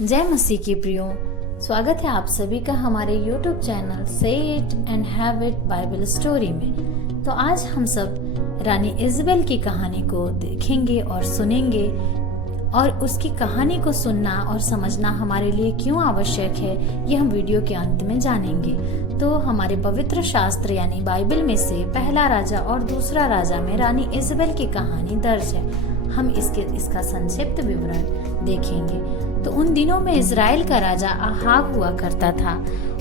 जय मसीह की प्रियो, स्वागत है आप सभी का हमारे YouTube चैनल से it and have it Bible story में। तो आज हम सब रानी इज़ाबेल की कहानी को देखेंगे और सुनेंगे, और उसकी कहानी को सुनना और समझना हमारे लिए क्यों आवश्यक है, ये हम वीडियो के अंत में जानेंगे। तो हमारे पवित्र शास्त्र यानी बाइबल में से पहला राजा और दूसरा राजा में रानी इज़ाबेल की कहानी दर्ज है। हम इसका संक्षिप्त विवरण देखेंगे। तो उन दिनों में इज़राइल का राजा आहाब हुआ करता था,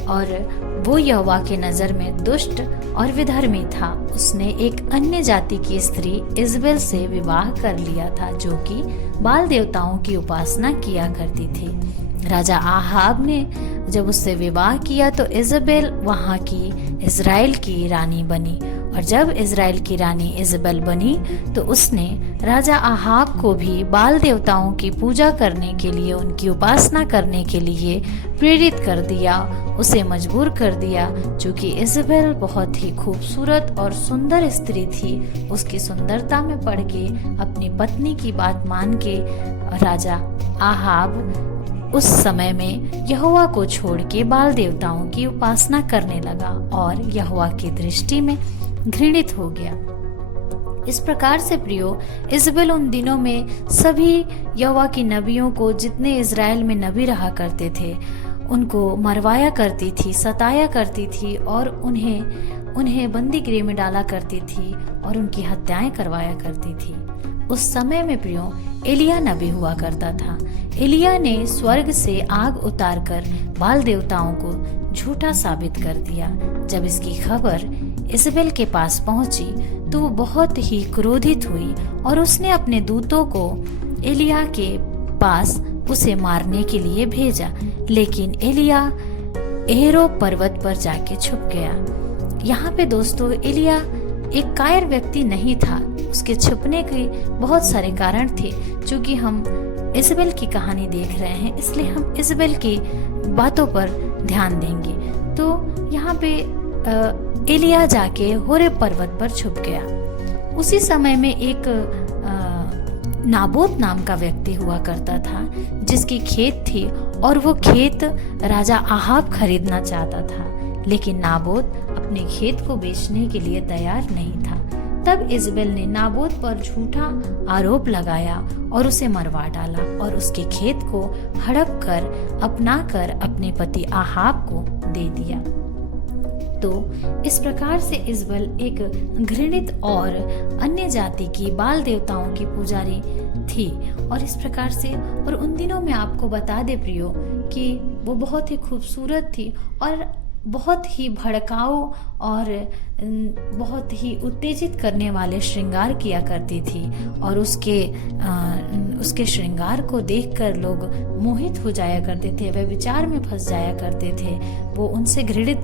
और वो यहोवा के नजर में दुष्ट और विधर्मी था। उसने एक अन्य जाति की स्त्री इज़ाबेल से विवाह कर लिया था, जो कि बाल देवताओं की उपासना किया करती थी। राजा आहाब ने जब उससे विवाह किया तो इज़ाबेल वहां की इज़राइल की रानी बनी, और जब इज़राइल की रानी इज़ाबेल बनी तो उसने राजा आहाब को भी बाल देवताओं की पूजा करने के लिए, उनकी उपासना करने के लिए प्रेरित कर दिया, उसे मजबूर कर दिया। चूँकि इज़ाबेल बहुत ही खूबसूरत और सुंदर स्त्री थी, उसकी सुंदरता में पड़ के अपनी पत्नी की बात मान के राजा आहाब उस समय में यहोवा को छोड़ के बाल देवताओं की उपासना करने लगा और यहोवा की दृष्टि में घृणित हो गया। इस प्रकार से प्रियो, इज़ाबेल उन दिनों में सभी यहोवा की नबियों को, जितने इज़राइल में नबी रहा करते थे, उनको मरवाया करती थी, सताया करती थी, और उन्हें बंदी गृह में डाला करती थी और उनकी हत्याएं करवाया करती थी। उस समय में प्रियो, एलिया नबी हुआ करता था। एलिया ने स्वर्ग से आग उतारकर बाल देवताओं को झूठा साबित कर दिया। जब इसकी खबर इज़ाबेल के पास पहुंची तो वो बहुत ही क्रोधित हुई, और उसने अपने दूतों को एलिया के पास उसे मारने के लिए भेजा। लेकिन एलिया एरो पर्वत पर जाके छुप गया। यहाँ पे दोस्तों, एलिया एक कायर व्यक्ति नहीं था। उसके छुपने के बहुत सारे कारण थे। चूंकि हम इज़ाबेल की कहानी देख रहे हैं, इसलिए हम इज़ाबेल की बातों पर ध्यान देंगे। तो यहाँ पे एलिया जाके होरेब पर्वत पर छुप गया। उसी समय में एक नाबोत नाम का व्यक्ति हुआ करता था, जिसकी खेत थी, और वो खेत राजा आहाब खरीदना चाहता था। लेकिन नाबोत अपने खेत को बेचने के लिए तैयार नहीं था। तब इज़ाबेल ने नाबोत पर झूठा आरोप लगाया और उसे मरवा डाला, और उसके खेत को हड़प कर अपनाकर अपने पति आहाब को दे दिया। तो इस प्रकार से इज़ाबेल एक घृणित और अन्य जाति की बाल देवताओं की पुजारी थी। और इस प्रकार से, और उन दिनों में आपको बता दे प्रियो कि वो बहुत ही खूबसूरत थी और बहुत ही भड़काऊ और बहुत ही उत्तेजित करने वाले श्रृंगार किया करती थी, और उसके श्रृंगार को देखकर लोग मोहित हो जाया करते थे, वे विचार में फंस जाया करते थे। वो उनसे घृणित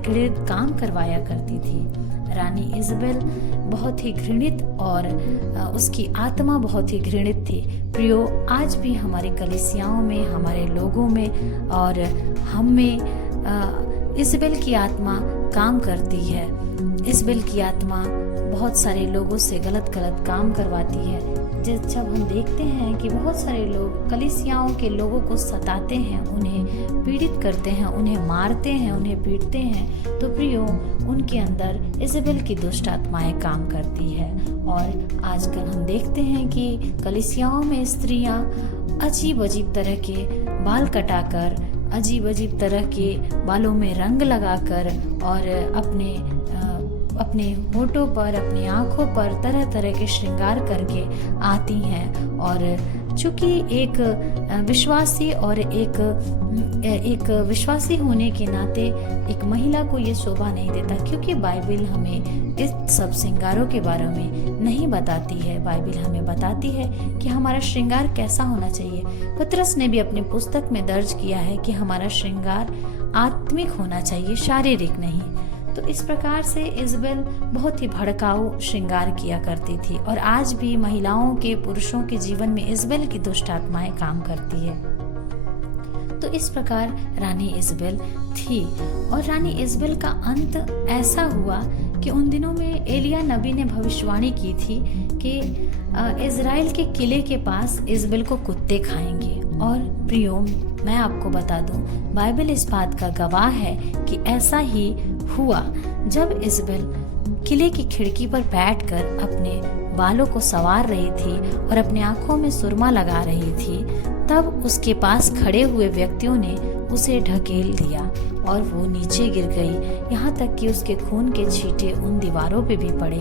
काम करवाया करती थी। रानी इज़ाबेल बहुत ही घृणित और उसकी आत्मा बहुत ही घृणित थी। प्रियो, आज भी हमारी कलीसियाओं में, हमारे लोगों में और हम में इज़ाबेल की आत्मा काम करती है। इज़ाबेल की आत्मा बहुत सारे लोगों से गलत काम करवाती है। जब हम देखते हैं कि बहुत सारे लोग कलीसियाओं के लोगों को सताते हैं, उन्हें पीड़ित करते हैं, उन्हें मारते हैं, उन्हें पीटते हैं, तो प्रियो, उनके अंदर इज़ाबेल की दुष्ट आत्माएं काम करती है। और आजकल हम देखते हैं कि कलीसियाओं में स्त्रियां अजीब अजीब तरह के बाल कटाकर, अजीब अजीब तरह के बालों में रंग लगाकर, और अपने होठों पर, अपनी आँखों पर तरह तरह के श्रृंगार करके आती हैं। और चूँकि एक विश्वासी और एक विश्वासी होने के नाते एक महिला को ये शोभा नहीं देता, क्योंकि बाइबल हमें इस सब श्रृंगारों के बारे में नहीं बताती है। बाइबल हमें बताती है कि हमारा श्रृंगार कैसा होना चाहिए। पतरस ने भी अपनी पुस्तक में दर्ज किया है कि हमारा श्रृंगार आत्मिक होना चाहिए, शारीरिक नहीं। तो इस प्रकार से इज़ाबेल बहुत ही भड़काऊ श्रृंगार किया करती थी, और आज भी महिलाओं के, पुरुषों के जीवन में इज़ाबेल की दुष्ट आत्माएं काम करती है। तो इस प्रकार रानी इज़ाबेल थी, और रानी इज़ाबेल का अंत ऐसा हुआ कि उन दिनों में एलिया नबी ने भविष्यवाणी की थी कि इज़राइल के किले के पास इज़ाबेल को कुत्ते खाएंगे। और प्रियो, मैं आपको बता दूं, बाइबल इस बात का गवाह है कि ऐसा ही हुआ जब इज़बेल किले की खिड़की पर बैठकर अपने बालों को संवार रही थी और अपनी आंखों में सुरमा लगा रही थी। तब उसके पास खड़े हुए व्यक्तियों ने उसे ढकेल दिया और वो नीचे गिर गई, यहाँ तक कि उसके खून के छींटे उन दीवारों पे भी पड़े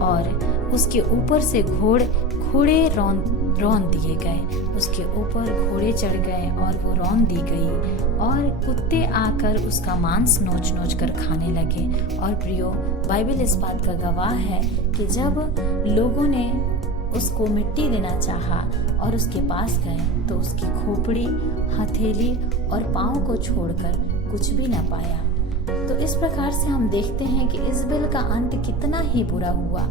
और उसके ऊपर से घोड़े रौंद दिए गए। उसके ऊपर घोड़े चढ़ गए और वो रौंद दी गई और कुत्ते आकर उसका मांस नोच नोच कर खाने लगे। और प्रियो, बाइबल इस बात का गवाह है कि जब लोगों ने उसको मिट्टी देना चाहा और उसके पास गए तो उसकी खोपड़ी, हथेली और पाँव को छोड़कर कुछ भी न पाया। तो इस प्रकार से हम देखते हैं कि इज़बेल का अंत कितना ही बुरा हुआ।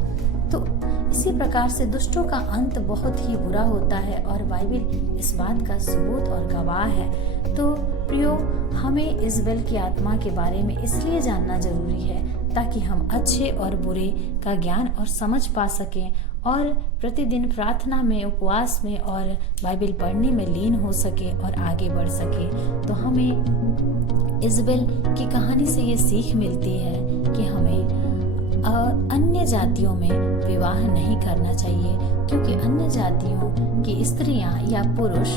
तो इसी प्रकार से दुष्टों का अंत बहुत ही बुरा होता है और बाइबल इस बात का सबूत और गवाह है। तो प्रियो, हमें इज़बेल की आत्मा के बारे में इसलिए जानना जरूरी है ताकि हम अच्छे और बुरे का ज्ञान और समझ पा सकें और प्रतिदिन प्रार्थना में, उपवास में और बाइबल पढ़ने में लीन हो सके और आगे बढ़ सके। तो हमें इज़बेल की कहानी से ये सीख मिलती है कि हमें अन्य जातियों में विवाह नहीं करना चाहिए, क्योंकि अन्य जातियों की स्त्रियां या पुरुष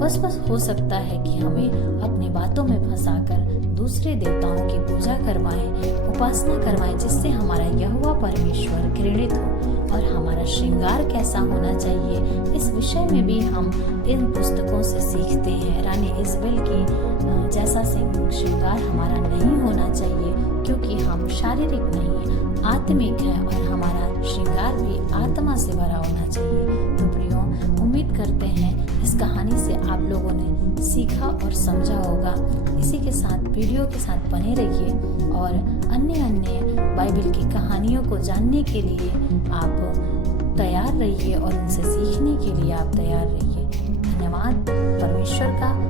बस हो सकता है कि हमें अपनी बातों में फंसाकर दूसरे देवताओं की पूजा करवाएं, उपासना करवाएं, जिससे हमारा यहोवा परमेश्वर घृणित हो। और हमारा श्रृंगार कैसा होना चाहिए, इस विषय में भी हम इन पुस्तकों से सीखते हैं। रानी इज़बेल की जैसा श्रृंगार हमारा नहीं होना चाहिए, क्योंकि हम शारीरिक नहीं आत्मिक है और हमारा श्रृंगार भी आत्मा से भरा होना चाहिए। तो प्रियो, उम्मीद करते हैं इस कहानी से आप लोगों ने सीखा और समझा होगा। इसी के साथ वीडियो के साथ बने रहिए और अन्य बाइबल की कहानियों को जानने के लिए आप तैयार रहिए और उनसे सीखने के लिए आप तैयार रहिए। धन्यवाद परमेश्वर का।